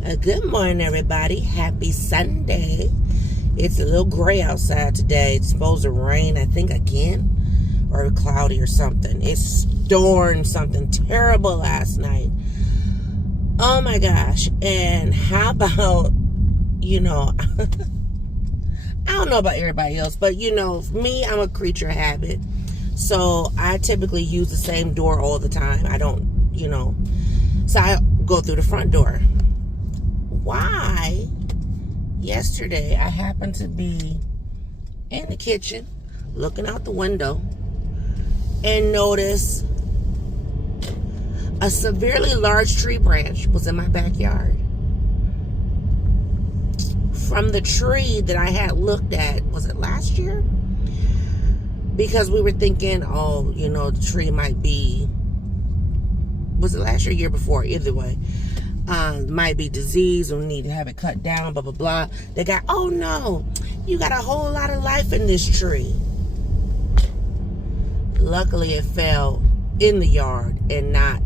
Good morning, everybody. Happy Sunday. It's a little gray outside today. It's supposed to rain, I think, again, or cloudy or something. It stormed something terrible last night. Oh my gosh. And how about, I don't know about everybody else, but me, I'm a creature of habit. So I typically use the same door all the time. I don't, so I go through the front door. Why? Yesterday, I happened to be in the kitchen, looking out the window, and noticed a severely large tree branch was in my backyard. From the tree that I had looked at, was it last year? Because we were thinking, the tree might be, was it last year or year before? Either way. Might be disease, or we need to have it cut down, blah, blah, blah. They got, oh no, you got a whole lot of life in this tree. Luckily, it fell in the yard and not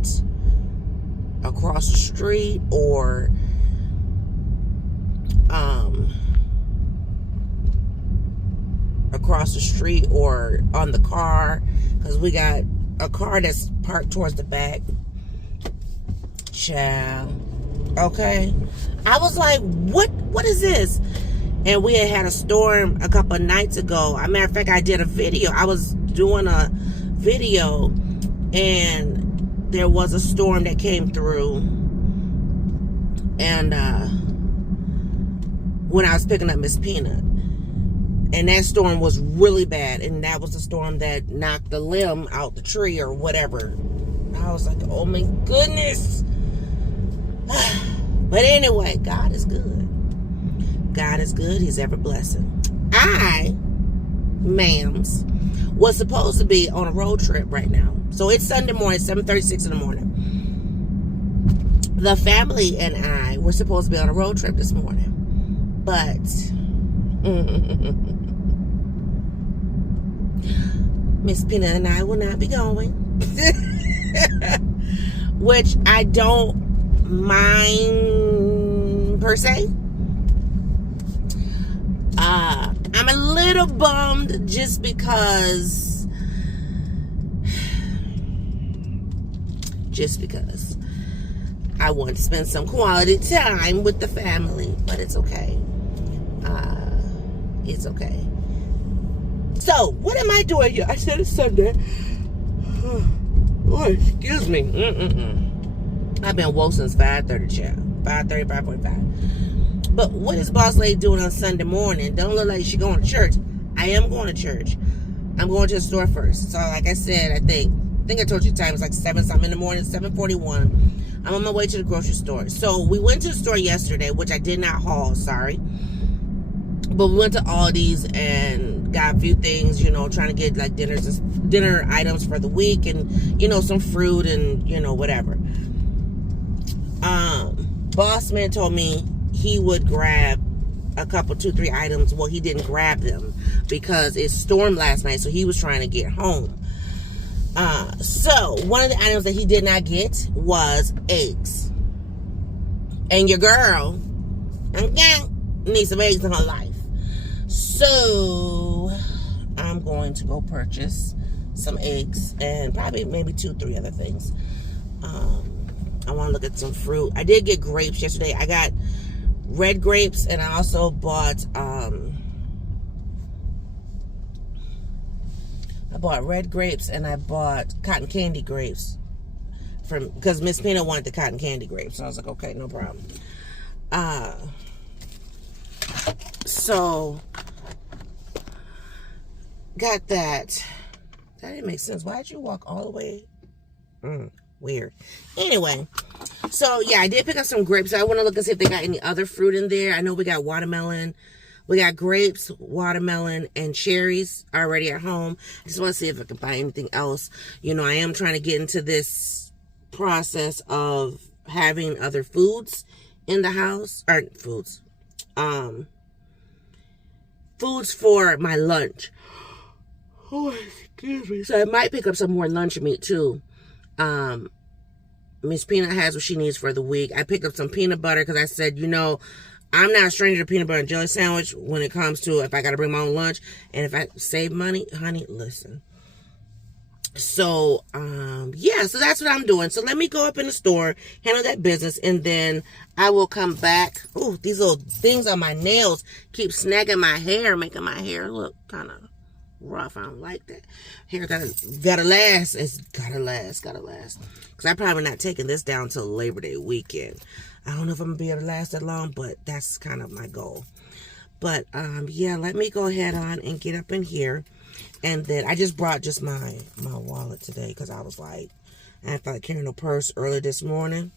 across the street or on the car, because we got a car that's parked towards the back. Child. Okay. I was like, what is this? And we had a storm a couple of nights ago. As a matter of fact, I did a video. I was doing a video, and there was a storm that came through. And when I was picking up Miss Peanut. And that storm was really bad. And that was the storm that knocked the limb out the tree or whatever. I was like, oh my goodness. But anyway, God is good. God is good. He's ever blessing. I, ma'ams, was supposed to be on a road trip right now. So it's Sunday morning, 7:36 in the morning. The family and I were supposed to be on a road trip this morning. But Miss Peanut and I will not be going. Which I don't mind per se. I'm a little bummed just because I want to spend some quality time with the family, but it's okay. It's okay. So what am I doing here? I said it's Sunday. Oh, excuse me. I've been woke since 5:30, child. 5:30, 5:45. But what is Boss Lady doing on Sunday morning? Don't look like she's going to church. I am going to church. I'm going to the store first. So, like I said, I think I told you the time. It's like 7-something in the morning, 7:41. I'm on my way to the grocery store. So, we went to the store yesterday, which I did not haul, sorry. But we went to Aldi's and got a few things, trying to get like dinner items for the week and, some fruit and, whatever. Boss man told me he would grab a couple, 2-3 items. Well, he didn't grab them because it stormed last night, so he was trying to get home. So one of the items that he did not get was eggs. And your girl needs some eggs in her life. So I'm going to go purchase some eggs and probably maybe 2-3 other things. I want to look at some fruit. I did get grapes yesterday. I got red grapes, and I also bought red grapes, and I bought cotton candy grapes because Miss Peanut wanted the cotton candy grapes. So I was like, okay, no problem. So got that. That didn't make sense. Why did you walk all the way? Weird. Anyway, so yeah, I did pick up some grapes. So I want to look and see if they got any other fruit in there. I know we got watermelon. We got grapes, watermelon, and cherries already at home. I just want to see if I can buy anything else. I am trying to get into this process of having other foods in the house. Or foods. Foods for my lunch. Oh, excuse me. So I might pick up some more lunch meat too. Miss Peanut has what she needs for the week. I picked up some peanut butter because I said, you know, I'm not a stranger to peanut butter and jelly sandwich when it comes to if I got to bring my own lunch. And if I save money, honey, listen. So, yeah, so that's what I'm doing. So let me go up in the store, handle that business, and then I will come back. Oh, these little things on my nails keep snagging my hair, making my hair look kind of rough. I don't like that. Hair gotta last. It's gotta last. Because I'm probably not taking this down till Labor Day weekend. I don't know if I'm gonna be able to last that long, but that's kind of my goal. But, yeah, let me go ahead on and get up in here. And then I just brought just my wallet today because I was like, I didn't feel like carrying no purse early this morning.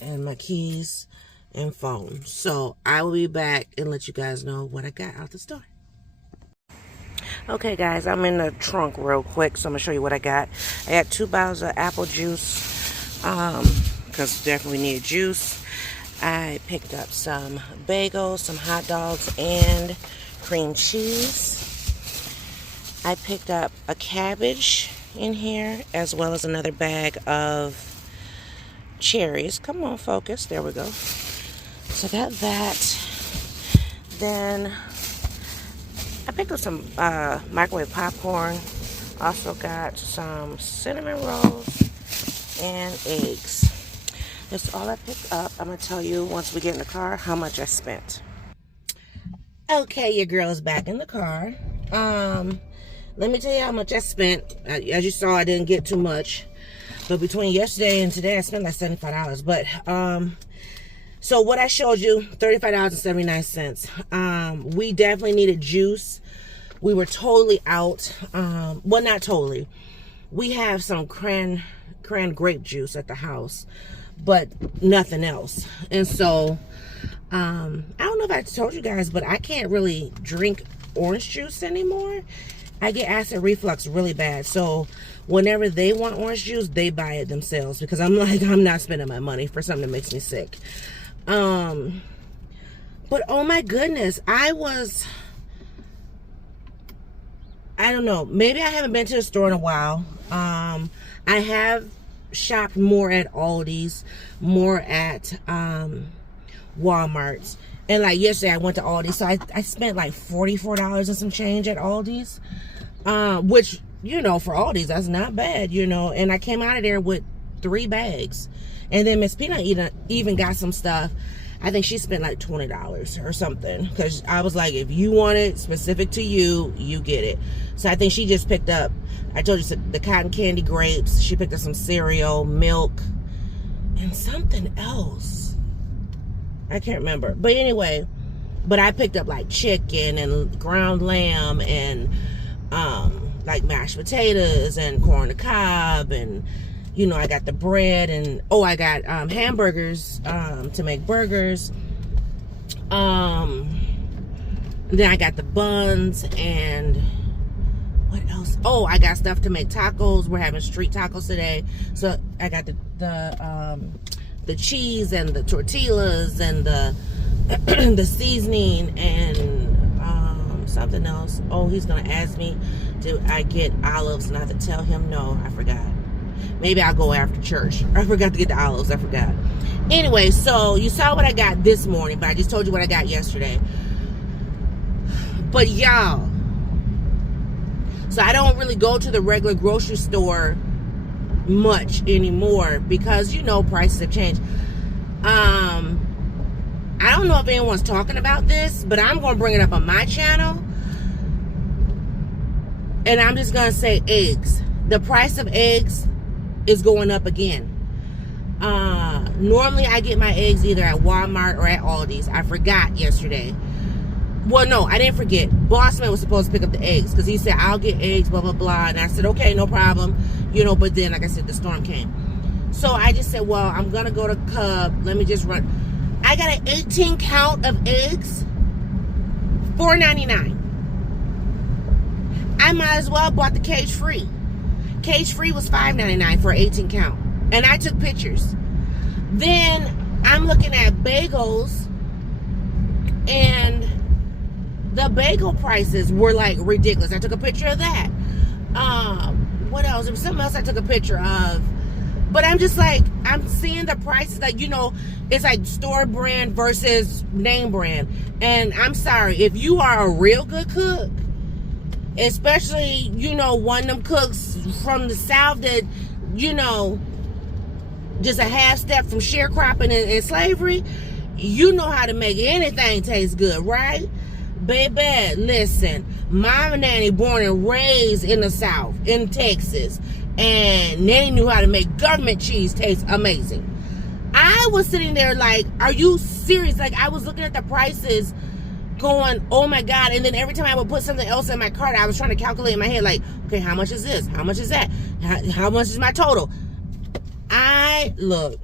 And my keys and phone. So I will be back and let you guys know what I got out the store. Okay, guys, I'm in the trunk real quick, so I'm going to show you what I got. I got 2 bottles of apple juice because definitely need juice. I picked up some bagels, some hot dogs, and cream cheese. I picked up a cabbage in here, as well as another bag of cherries. Come on, focus. There we go. So I got that. Then I picked up some microwave popcorn. Also got some cinnamon rolls and eggs. That's all I picked up. I'm going to tell you, once we get in the car, how much I spent. Okay, your girl is back in the car. Let me tell you how much I spent. As you saw, I didn't get too much. But between yesterday and today, I spent like $75. But, so what I showed you, $35.79. We definitely needed juice. We were totally out. Well, not totally. We have some cran grape juice at the house, but nothing else. And so, I don't know if I told you guys, but I can't really drink orange juice anymore. I get acid reflux really bad. So whenever they want orange juice, they buy it themselves because I'm like, I'm not spending my money for something that makes me sick. But oh my goodness, I don't know, maybe I haven't been to the store in a while. I have shopped more at Aldi's, more at Walmart's. And like yesterday I went to Aldi's, so I spent like $44 and some change at Aldi's. Which, you know, for Aldi's, that's not bad, you know. And I came out of there with 3 bags. And then Miss Peanut even got some stuff. I think she spent like $20 or something. Because I was like, if you want it specific to you, you get it. So I think she just picked up, I told you, the cotton candy grapes. She picked up some cereal, milk, and something else. I can't remember. But anyway, but I picked up like chicken and ground lamb and like mashed potatoes and corn on the cob, and you know, I got the bread, and oh, I got hamburgers to make burgers. Then I got the buns, and what else? Oh, I got stuff to make tacos. We're having street tacos today, so I got the cheese and the tortillas and the the seasoning and something else. Oh, he's gonna ask me, do I get olives? And I have to tell him no, I forgot. Maybe I'll go after church. I forgot to get the olives. I forgot. Anyway, so you saw what I got this morning, but I just told you what I got yesterday. But y'all, so I don't really go to the regular grocery store much anymore because, you know, prices have changed. I don't know if anyone's talking about this, but I'm going to bring it up on my channel. And I'm just going to say eggs. The price of eggs is going up again. Normally I get my eggs either at Walmart or at Aldi's. I forgot yesterday. Well, no, I didn't forget. Bossman was supposed to pick up the eggs because he said, I'll get eggs, blah, blah, blah. And I said, okay, no problem. You know, but then, like I said, the storm came. So I just said, well, I'm going to go to Cub. Let me just run. I got an 18 count of eggs, $4.99. I might as well bought the cage free. Cage free was $5.99 for an 18 count. And I took pictures. Then I'm looking at bagels, and the bagel prices were like ridiculous. I took a picture of that. What else? There was something else I took a picture of. But I'm just like, I'm seeing the prices, like, you know, it's like store brand versus name brand. And I'm sorry, if you are a real good cook, especially, you know, one of them cooks from the South that, you know, just a half step from sharecropping and slavery, you know how to make anything taste good, right? Baby, listen, my nanny born and raised in the South, in Texas, and nanny knew how to make government cheese taste amazing. I was sitting there like, are you serious? Like, I was looking at the prices going, oh my God. And then every time I would put something else in my cart, I was trying to calculate in my head, like, okay, how much is this? How much is that? How much is my total? Look,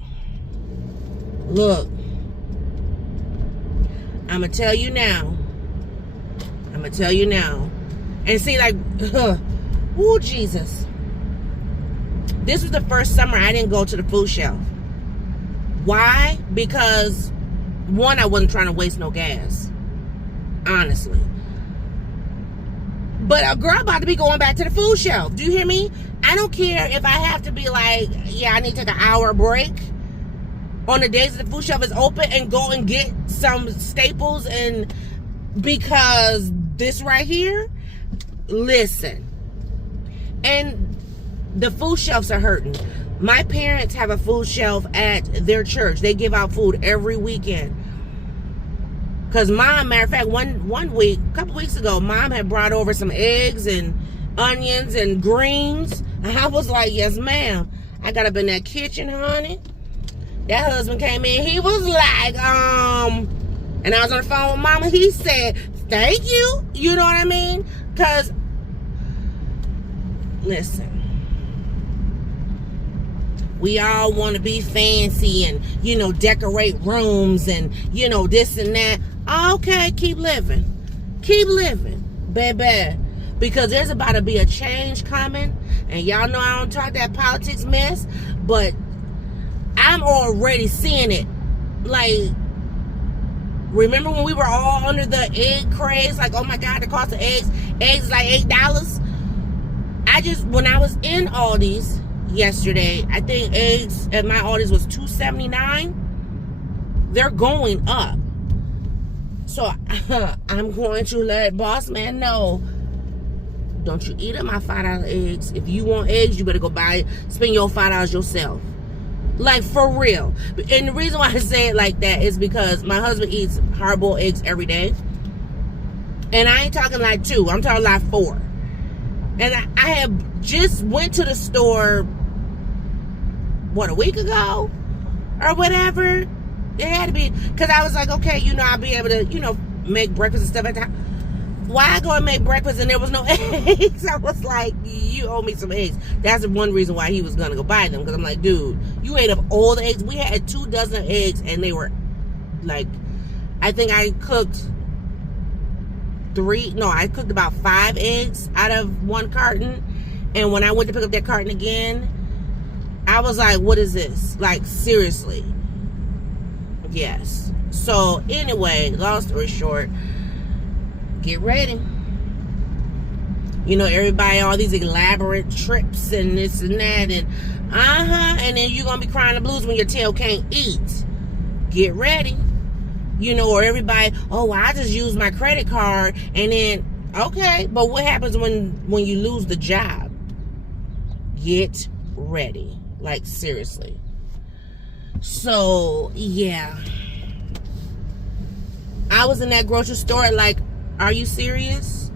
I'm going to tell you now. And see, like, oh, Jesus. This was the first summer I didn't go to the food shelf. Why? Because, one, I wasn't trying to waste no gas. Honestly. But a girl about to be going back to the food shelf. Do you hear me? I don't care if I have to be like, yeah, I need to take an hour break on the days that the food shelf is open and go and get some staples, and because this right here, listen. And the food shelves are hurting. My parents have a food shelf at their church. They give out food every weekend. Because Mom, matter of fact, one week, a couple weeks ago, Mom had brought over some eggs and onions and greens. And I was like, yes, ma'am. I got up in that kitchen, honey. That husband came in. He was like, and I was on the phone with Mama. He said, thank you. You know what I mean? Because, listen. We all want to be fancy and, you know, decorate rooms and, you know, this and that. Okay, keep living. Keep living, baby. Because there's about to be a change coming. And y'all know I don't talk that politics mess. But I'm already seeing it. Like, remember when we were all under the egg craze? Like, oh my God, the cost of eggs is like $8. When I was in Aldi's yesterday, I think eggs at my Aldi's was $2.79. They're going up. So I'm going to let boss man know, don't you eat up my $5 eggs. If you want eggs, you better go spend your $5 yourself. Like, for real. And the reason why I say it like that is because my husband eats hard-boiled eggs every day. And I ain't talking like 2. I'm talking like 4. And I have just went to the store, a week ago? Or whatever. It had to be, because I was like, okay, you know, I'll be able to, you know, make breakfast and stuff like that. Why I go and make breakfast and there was no eggs? I was like, you owe me some eggs. That's the one reason why he was going to go buy them. Because I'm like, dude, you ate up all the eggs. We had 2 dozen eggs and they were like, I think I cooked I cooked about 5 eggs out of 1 carton. And when I went to pick up that carton again, I was like, what is this? Like, seriously. Yes. So, anyway, long story short, get ready. You know, everybody, all these elaborate trips and this and that, and and then you're gonna be crying the blues when your tail can't eat. Get ready. You know, or everybody, oh, well, I just use my credit card, and then, okay, but what happens when you lose the job? Get ready. Like, seriously. So, yeah. I was in that grocery store like, are you serious?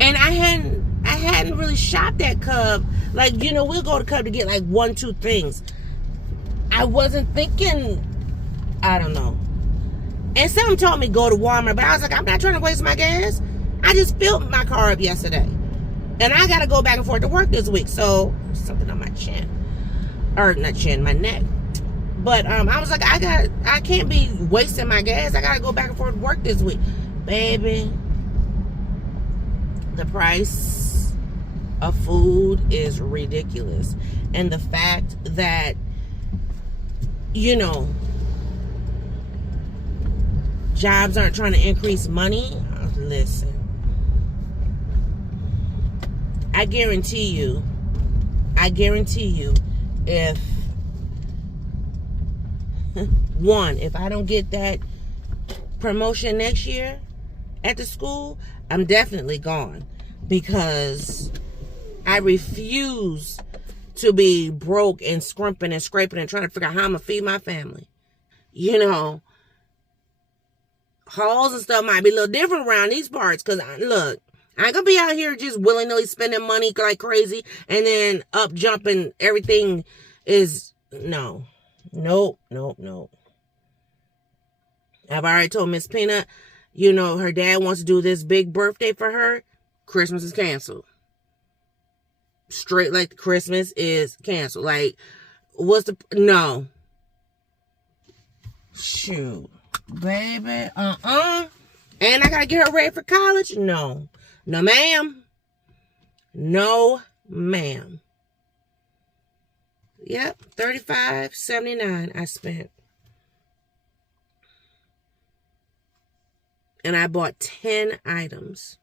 And I hadn't really shopped at Cub. Like, you know, we'll go to Cub to get like 1-2 things. I wasn't thinking, I don't know. And someone told me go to Walmart, but I was like, I'm not trying to waste my gas. I just filled my car up yesterday. And I got to go back and forth to work this week. So, something on my chin. Or not chin, my neck. But I was like, I can't be wasting my gas. I got to go back and forth to work this week. Baby, the price of food is ridiculous. And the fact that, you know, jobs aren't trying to increase money. Listen, I guarantee you, if if I don't get that promotion next year at the school, I'm definitely gone, because I refuse to be broke and scrimping and scraping and trying to figure out how I'm going to feed my family. You know, halls and stuff might be a little different around these parts, because, look, I ain't going to be out here just willy-nilly spending money like crazy and then up jumping everything is, no. Nope. I've already told Miss Peanut, her dad wants to do this big birthday for her. Christmas is canceled. Straight like Christmas is canceled. Like, no. Shoot. Baby, And I gotta get her ready for college? No. No, ma'am. No, ma'am. Yep, $35.79 I spent. And I bought 10 items.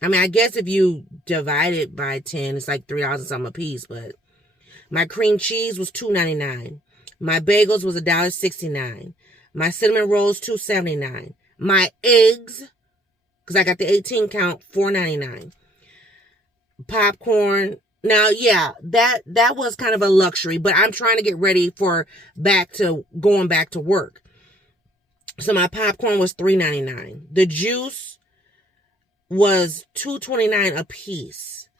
I mean, I guess if you divide it by 10, it's like $3 and something a piece, but my cream cheese was $2.99. My bagels was $1.69. My cinnamon rolls, $2.79. My eggs, because I got the 18 count, $4.99. Popcorn. Now, yeah, that was kind of a luxury, but I'm trying to get ready for going back to work. So my popcorn was $3.99. The juice was $2.29 a piece.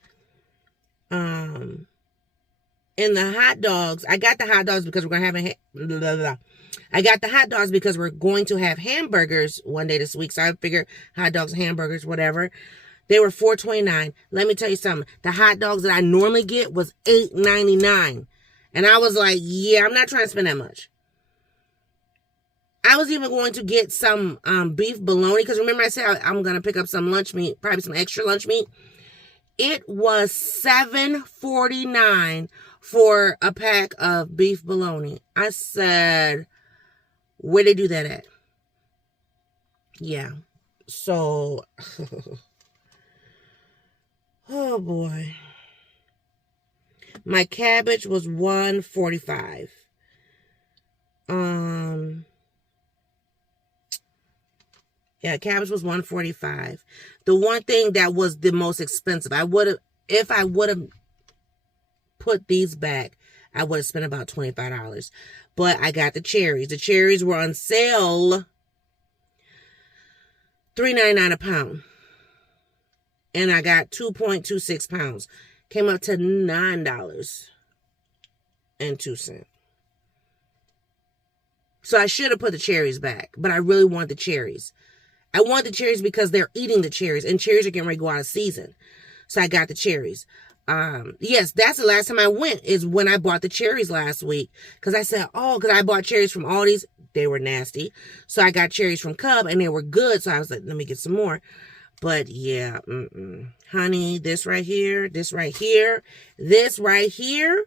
And the hot dogs, I got the hot dogs because we're going to have I got the hot dogs because we're going to have hamburgers one day this week. So I figured hot dogs, hamburgers, whatever. They were $4.29. Let me tell you something. The hot dogs that I normally get was $8.99. And I was like, yeah, I'm not trying to spend that much. I was even going to get some beef bologna, because remember I said I'm going to pick up some lunch meat, probably some extra lunch meat. It was $7.49 for a pack of beef bologna. I said, where they do that at? Yeah. So, oh boy. My cabbage was $1.45. Yeah, cabbage was $1.45. The one thing that was the most expensive, if I would have put these back, I would have spent about $25. But I got the cherries. The cherries were on sale, $3.99 a pound. And I got 2.26 pounds. Came up to $9.02. So I should have put the cherries back, but I really want the cherries. I want the cherries because they're eating the cherries, and cherries are getting ready to go out of season. So I got the cherries. Yes, that's the last time I went, is when I bought the cherries last week. Because I said, because I bought cherries from Aldi's. They were nasty. So I got cherries from Cub, and they were good. So I was like, let me get some more. But yeah, honey, this right here, this right here, this right here.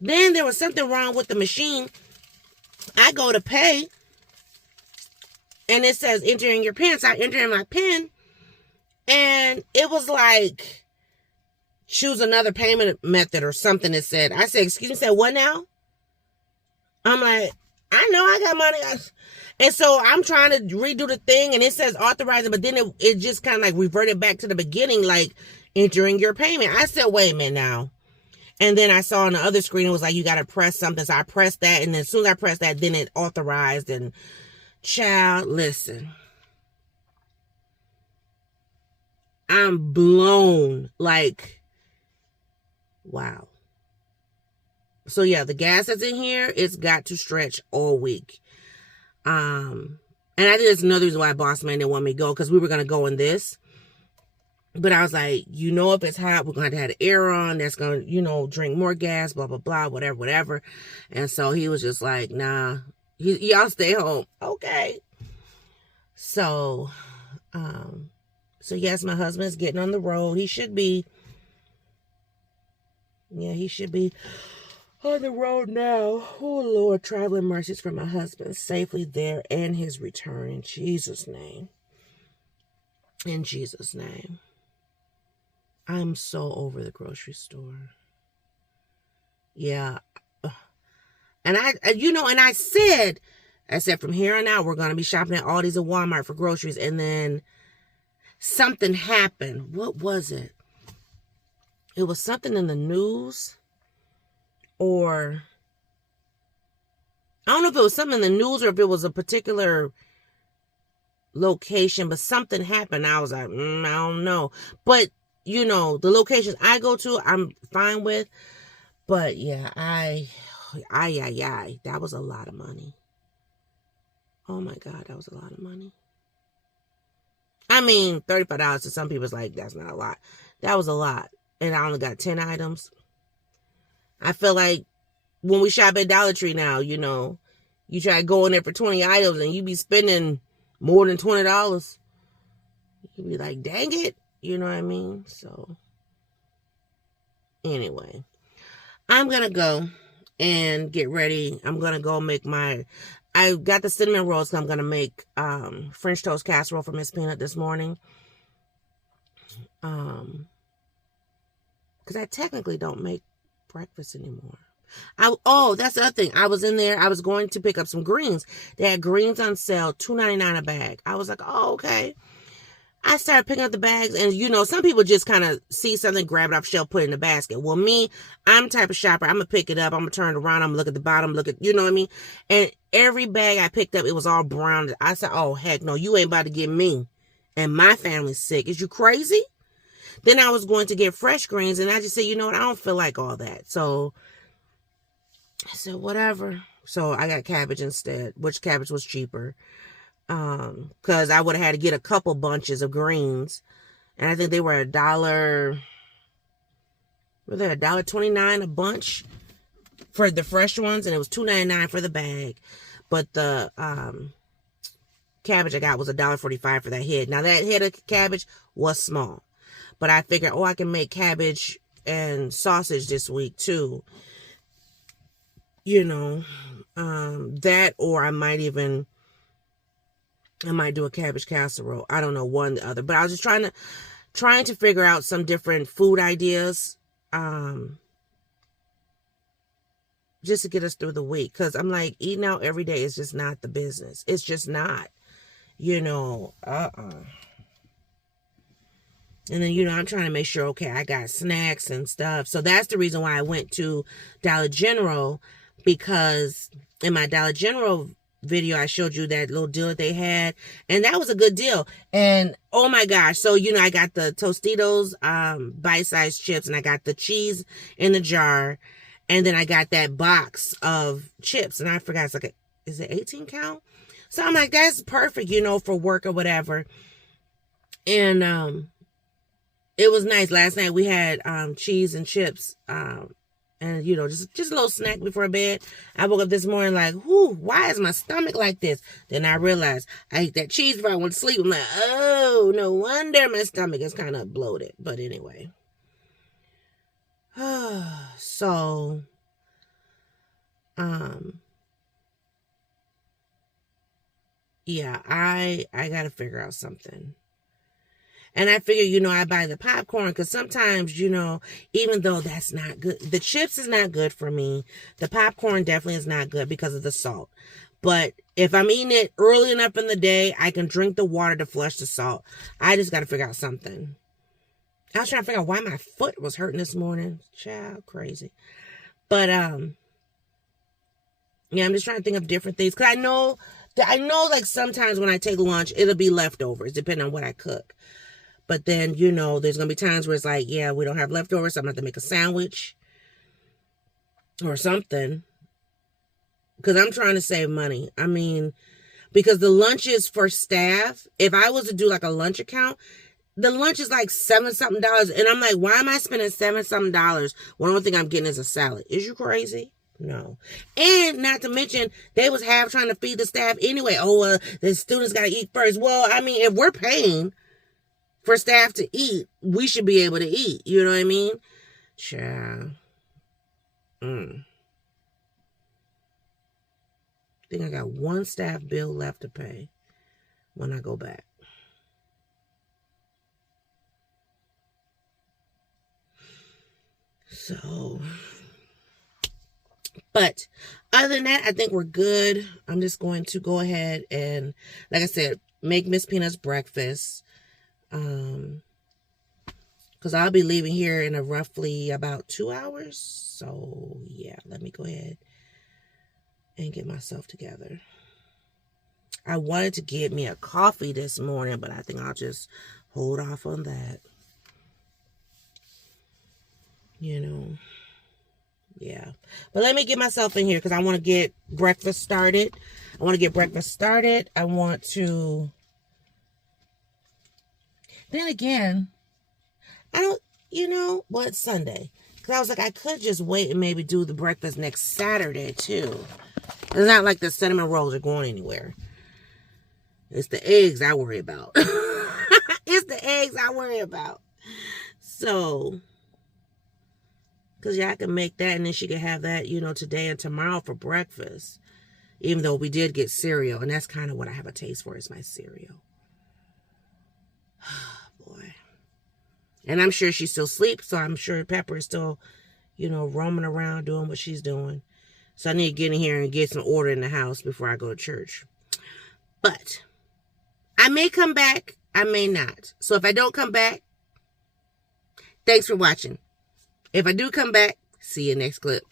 Then there was something wrong with the machine. I go to pay, and it says enter in your PIN. So I enter in my PIN, and it was like, choose another payment method or something. It said, I said, excuse me, said what now? I'm like, I know I got money. And so I'm trying to redo the thing, and it says authorizing, but then it just kind of like reverted back to the beginning, like entering your payment. I said, wait a minute now. And then I saw on the other screen, it was like, you got to press something. So I pressed that. And then as soon as I pressed that, then it authorized. And child, listen, I'm blown. Like, wow. So yeah, the gas that's in here, it's got to stretch all week. And I think that's another reason why Boss Man didn't want me to go, because we were going to go in this. But I was like, if it's hot, we're going to have the air on. That's going to, drink more gas, blah, blah, blah, whatever. And so he was just like, nah, y'all stay home. Okay. So yes, my husband's getting on the road. He should be on the road now. Oh, Lord, traveling mercies for my husband safely there and his return in Jesus' name. In Jesus' name. I'm so over the grocery store. Yeah. And I said from here on out, we're going to be shopping at Aldi's and Walmart for groceries. And then something happened. What was it? It was something in the news, or I don't know if it was something in the news or if it was a particular location, but something happened. I was like, I don't know. But, the locations I go to, I'm fine with. But yeah, that was a lot of money. Oh my God, that was a lot of money. I mean, $35 to some people is like, that's not a lot. That was a lot. And I only got 10 items. I feel like when we shop at Dollar Tree now, you try to go in there for 20 items and you be spending more than $20. You be like, dang it. You know what I mean? So, anyway, I'm going to go and get ready. I'm going to go make I got the cinnamon rolls, so I'm going to make French toast casserole for Miss Peanut this morning. Because I technically don't make breakfast anymore. That's the other thing. I was in there. I was going to pick up some greens. They had greens on sale, $2.99 a bag. I was like, oh, okay. I started picking up the bags, and some people just kind of see something, grab it off the shelf, put it in the basket. Well, me, I'm the type of shopper. I'm gonna pick it up. I'm gonna turn it around. I'm gonna look at the bottom, you know what I mean? And every bag I picked up, it was all brown. I said, oh, heck no, you ain't about to get me and my family's sick. Is you crazy? Then I was going to get fresh greens, and I just said, you know what? I don't feel like all that. So I said, whatever. So I got cabbage instead, which cabbage was cheaper. Because I would have had to get a couple bunches of greens, and I think they were $1.29 a bunch for the fresh ones, and it was $2.99 for the bag. But the cabbage I got was $1.45 for that head. Now that head of cabbage was small, but I figured, I can make cabbage and sausage this week too. That, or I might do a cabbage casserole. I don't know, one or the other. But I was just trying to figure out some different food ideas, just to get us through the week. Because I'm like, eating out every day is just not the business. It's just not, And then, I'm trying to make sure, okay, I got snacks and stuff. So that's the reason why I went to Dollar General, because in my Dollar General video, I showed you that little deal that they had, and that was a good deal. And oh my gosh, so I got the Tostitos bite-sized chips, and I got the cheese in the jar, and then I got that box of chips, and I forgot, it's like is it 18 count? So I'm like, that's perfect, for work or whatever. And it was nice. Last night we had cheese and chips, and just a little snack before bed. I woke up this morning like, why is my stomach like this? Then I realized I ate that cheese before I went to sleep. I'm like, oh, no wonder my stomach is kind of bloated. But anyway. So, yeah, I got to figure out something. And I figure, I buy the popcorn because sometimes, even though that's not good, the chips is not good for me. The popcorn definitely is not good because of the salt. But if I'm eating it early enough in the day, I can drink the water to flush the salt. I just got to figure out something. I was trying to figure out why my foot was hurting this morning. Child, crazy. But, yeah, I'm just trying to think of different things. Because I know like sometimes when I take lunch, it'll be leftovers depending on what I cook. But then, there's going to be times where it's like, yeah, we don't have leftovers, so I'm going to have to make a sandwich or something. Because I'm trying to save money. I mean, because the lunches for staff, if I was to do like a lunch account, the lunch is like $7-something. And I'm like, why am I spending $7-something when the only thing I'm getting is a salad? Is you crazy? No. And not to mention, they was half trying to feed the staff anyway. The students got to eat first. Well, I mean, if we're paying for staff to eat, we should be able to eat. You know what I mean? Child. I think I got one staff bill left to pay when I go back. So, but other than that, I think we're good. I'm just going to go ahead and, like I said, make Miss Peanut's breakfast. Because I'll be leaving here in a roughly about 2 hours. So, yeah, let me go ahead and get myself together. I wanted to get me a coffee this morning, but I think I'll just hold off on that. You know, yeah. But let me get myself in here because I want to get breakfast started. I want to... Then again, well, it's Sunday. Because I was like, I could just wait and maybe do the breakfast next Saturday, too. It's not like the cinnamon rolls are going anywhere. It's the eggs I worry about. It's the eggs I worry about. So, because I can make that and then she can have that, today and tomorrow for breakfast. Even though we did get cereal. And that's kind of what I have a taste for is my cereal. Boy. And I'm sure she still sleeps. So I'm sure Pepper is still, roaming around doing what she's doing. So I need to get in here and get some order in the house before I go to church. But I may come back. I may not. So if I don't come back, thanks for watching. If I do come back, see you next clip.